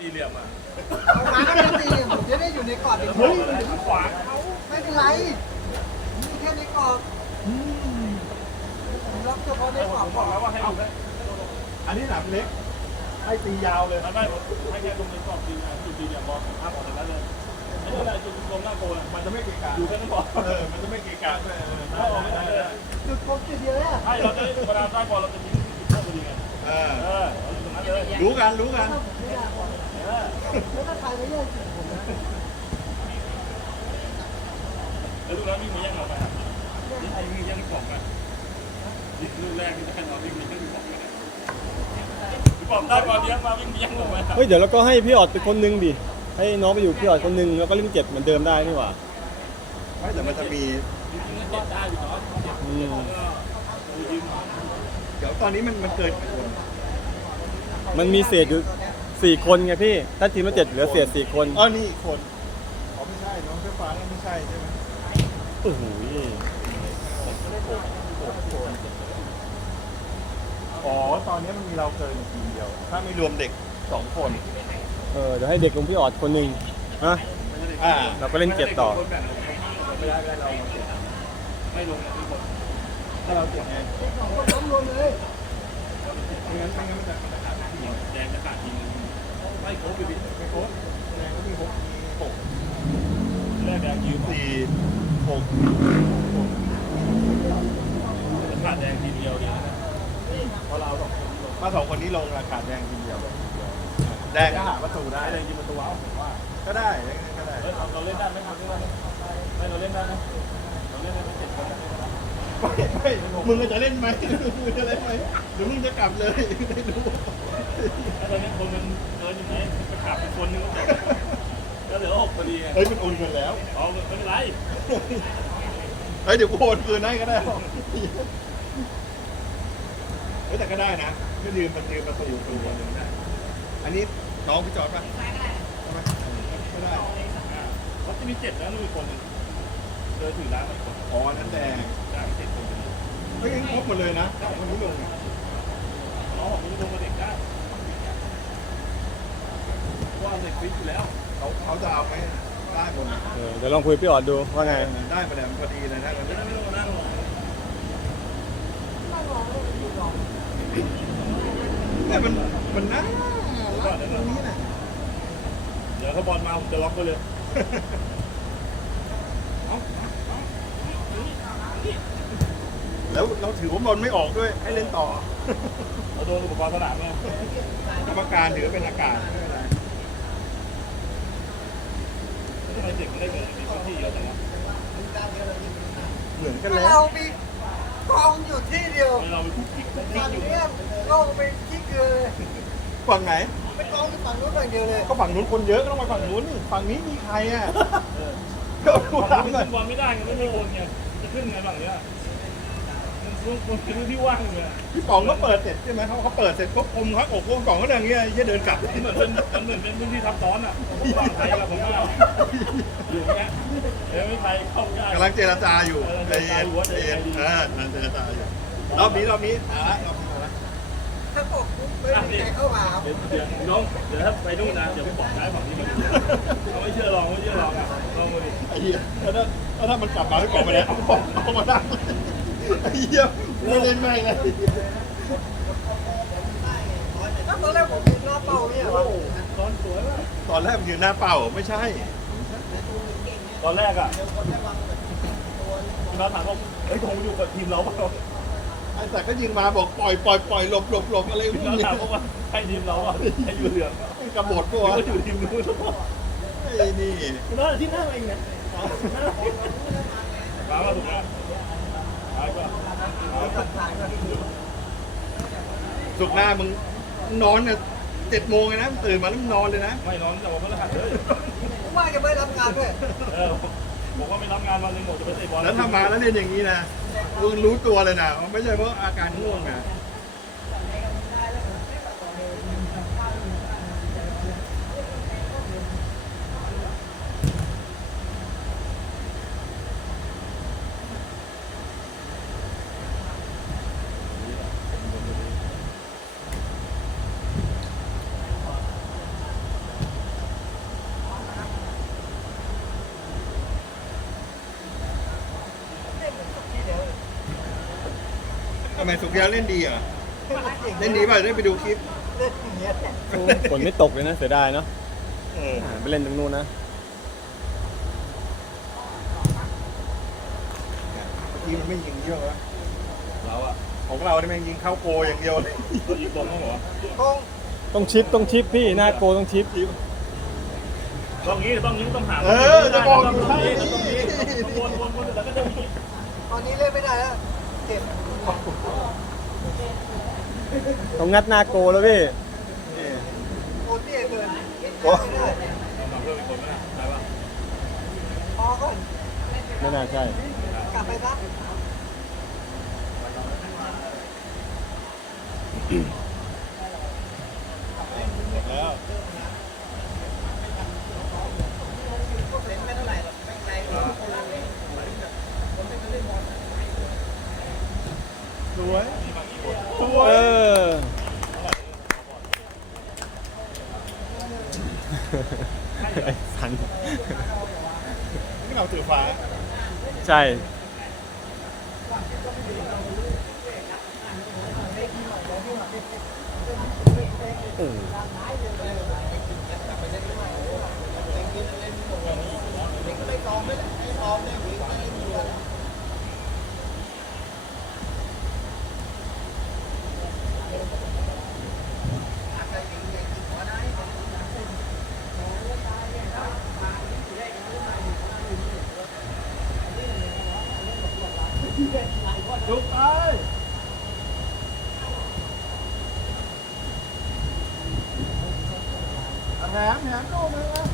สี่เหลี่ยมอะหมาก็เป็นสี่เหลี่ยมผมจะได้อยู่ในกรอบอีกเฮ้ยมันขวางเขาไม่เป็นไรมีแค่ในกรอบผมรับเฉพาะในกรอบผมบอกแล้วว่าให้ดูได้อันนี้หนักเล็ก ให้ตียาวเลยไม่ไม่ให้แค่ตรงนี้กรอบจริงนะจุดสี่เหลี่ยมบอลห้ามออกจากนั้นเลยไอ้เรื่องอะไรจุดกลมหน้าโกนมันจะไม่เกะกะอยู่แค่นั้นพอเออมันจะไม่เกะกะด้วยเออถ้าออกไม่ได้เลยจุดครบจุดเดียวเนี่ยให้เราจะเวลาได้บอลเราจะยิงจุดโทษพอดีไงเออเออเราอยู่ตรงนั้นเลยรู้กันรู้กัน ไม่ได้ก่อนเออแล้วถ้าใครไม่แย่งจุดผมนะแล้วดูแล้ววิ่งมาแย่งเราไปนี่ไอ้วิ่งแย่งกล่องไปนี่ลูกแรกที่ได้เราวิ่งมาแย่งกล่องไปพี่ปอมได้บอลเลี้ยงมาวิ่งมาแย่งกล่องไปเฮ้ยเดี๋ยวเราก็ให้พี่ออดเป็นคนนึงดิให้น้องไปอยู่พี่ออดคนนึงแล้วก็เล่นเจ็ดเหมือนเดิมได้นี่หว่าไม่แต่มันจะมีจริงๆเจ็บได้อยู่เนาะเจ็บอืมก็ดูยิงเดี๋ยวตอนนี้มันมันเกินกี่คนมันมีเศษอยู่ สี่คนไงพี่ ถ้าทีมละเจ็ดเหลือเศษสี่คนอ๋อนี่อีกคนอ๋อไม่ใช่น้องเสื้อฟ้านี่ไม่ใช่ใช่ไหมโอ้โหอ๋อตอนนี้มันมีเราเกินทีมเดียว ถ้าไม่รวมเด็กสองคนเออเดี๋ยวให้เด็กลงพี่ออดคนหนึ่งฮะอ่าเราก็เล่นเจ็ดต่อ ไม่ได้ไม่ได้เราเจ็บไม่ลงทุกคนถ้าเราเจ็บไงสองคนล้มรวมเลยไม่งั้นไม่งั้นมันจะมันจะขาดทีมแดงจะขาดทีนึง ไม่โค้งอยู่ดิไม่ครบแสดงก็มีหกมีหกแรกแดงยืมสี่หกหกขาดแดงทีเดียวเดียวนะเพราะเราสองคนลงถ้าสองคนนี้ลงราคาแดงทีมเดียว แดงก็หาประตูได้แดงยิงประตูเอาผมว่า ก็ได้ก็ได้เฮ้ยเราเล่นได้ไหมครับไม่เราเล่นได้ไหมเราเล่นได้ไหมเจ็ดคนนะไม่ไม่มึงจะเล่นไหมมึงจะเล่นไหมหรือมึงจะกลับเลยไม่รู้ ถ้าเราเล่นคนมันเออยังไงจะขาดไปคนนึงก็เหลือหกพอดีไงเฮ้ยมันโอนเงินแล้วเอาไม่เป็นไรเฮ้ยเดี๋ยวกูโอนคืนให้ก็ได้เฮ้ยแต่ก็ได้นะก็ยืมมันยืมประตูประตูหนึ่งได้อันนี้น้องพี่จอร์ดป่ะใช่ไหมไม่ได้เขาจะมีเจ็ดแล้วนู่นคนนึงเดินถึงร้านคนอ๋อนั่นแดงร้านเจ็ดคนเฮ้ยครบหมดเลยนะคนนี้ลงน้องผมไม่ลงมาเด็กได้ ว่าเด็กฟิตอยู่แล้วเขาเขาจะเอาไหมได้หมดนะเออเดี๋ยวลองคุยกับพี่ออดดูว่าไง ได้มาแล้วพอดีเลยนะวันนี้ไม่ต้องมานั่งหรอกเนี่ยมันมันน่ารักตรงนี้นะเดี๋ยวเขาบอลมาผมจะล็อกไปเลยแล้วเราถือว่าบอลไม่ออกด้วยให้เล่นต่อ เราโดนอุปกรณ์สนามเนี่ยกรรมการถือว่าเป็นอากาศไม่เป็นไร ทำไมเด็กมันได้เงินมีพื้นที่เยอะจังวะ เห มือนกันแล้วเรามีกองอยู่ที่เดียวทำไมเราไปคุกคิกคุกคิฝั่กงอยู่นี้ก็ไปที่เกลือเลยฝั่งไหนไปกองที่ฝั่งนู้นฝั่งเดียวเลยก็ฝั่งนู้นคนเยอะก็ต้องไปฝั่งนู้นนี่ฝั่งนี้มีใครอะก็ดูฝั่งทำหน่นี้อยขึ้นบอลไม่ได้ไงไม่ได้โอนไงจะขึ้นไงฝั่งเนี้ย มันมันมันคือที่ว่างอยู่ไงพี่ป๋องก็เปิดเสร็จใช่ไหมเขาเขาเปิดเสร็จปุ๊บอมเขาอกวงกล่องก็เดินอย่างเงี้ยยี่เดินกลับเหมือนเป็นมันเหมือนเป็นพื้นที่ทับซ้อนอะฝั่งไทยกับผมว่าอยู่เนี้ยเดี๋ยวไม่ไทยเข้าไม่ได้ กำลังเจรจาอยู่เออใจเย็นเจรจาอยู่ใจเย็นว่าเอจะอยังไงดีกำลังเจรจาอยู่รอบนี้รอบนี้เอาละรอบนี้เอาละ ถ้าบอกไม่มีใครเข้ามาครับเดี๋ยวเดี๋ยวน้องเดี๋ยวถ้าไปนู่นนะเดี๋ยวผมบอกได้ฝั่งนี้มันเขาไม่เชื่อลองไม่เชื่อลองอะลองมาดิ ไอ้เหี้ยแล้วถ้าแล้วถ้ามันกลับมาไม่บอกมาแล้วเอาบอกเอามาได้ไอ้ เหี้ยไม่เล่นแม่เลยตอนแรกผมมีหน้าเป้าเนี่ยตอนสวยว่ะตอนแรกยืนหน้าเป้าไม่ใช่ ตอนแรกอะพี่มาถามว่าเฮ้ยคงอยู่กับทีมเราเปล่าไอ้แต่ก็ยิงมาบอกปล่อยปล่อยปล่อยหลบหลบหลบอะไรพี่พวกมานี้ถามว่าใครทีมเราอะใครอยู่เหลืองกระบดปะพี่วะอยู่ทีมนู้นไอ้นี่น่าที่หน้าเองเนี่ยมามาถูกไหมไปก่อน สุกร์หน้ามึงนอนเนี่ยเจ็ดโมงเลยนะตื่นมาแล้วมึงนอนเลยนะ ไม่นอนแต่ว่าพฤหัสเลยผมว่าจะไม่รับงานด้วยเออบอกว่าไม่รับงานวันหนึงหมดจะไปเตะบอล แล้วถ้ามาแล้วเล่นอย่างนี้นะมึงรู้ตัวเลยนะไม่ใช่เพราะอาการง่วงนะ มสุกยาเล่นดีเหรอเล่นดีป่ะได้ไปดูคลิปเล่นอย่างเงี้ยแหละโอ้ฝนไม่ตกเลยนะเสียดายเนาะเอออ่าไปเล่นตรงนู้นนะเมื่อกี้มันไม่ยิงเยอะวะเราอะของเราเนี่ยแม่งยิงเข้าโกอย่างเดียวเลยตัวอีกตรงเขาบอกว่าคงต้องชิปต้องชิปพี่หน้าโกต้องชิปต้องงี้ต้องงี้ต้องหาเออจะบอกอยู่ต้องใช่งี้ต้องงี้ต้องวนวนวนแล้วก็จะมีตอนนี้เล่นไม่ได้แล้วเจ็บ ต้องงัดหน้าโกแล้วพี่โอเตี้ยเกินโอ้ไม่ได้เอามาเพิ่มอีกคนไหมได้ป่ะพอก่อนไม่น่าใช่ กลับไปซะ แล้ว สวยสว เอย อ ไอ้สันนี่เราถือฟ้าใช่ โอ้ลุ แถมแถมลูกนึงนะ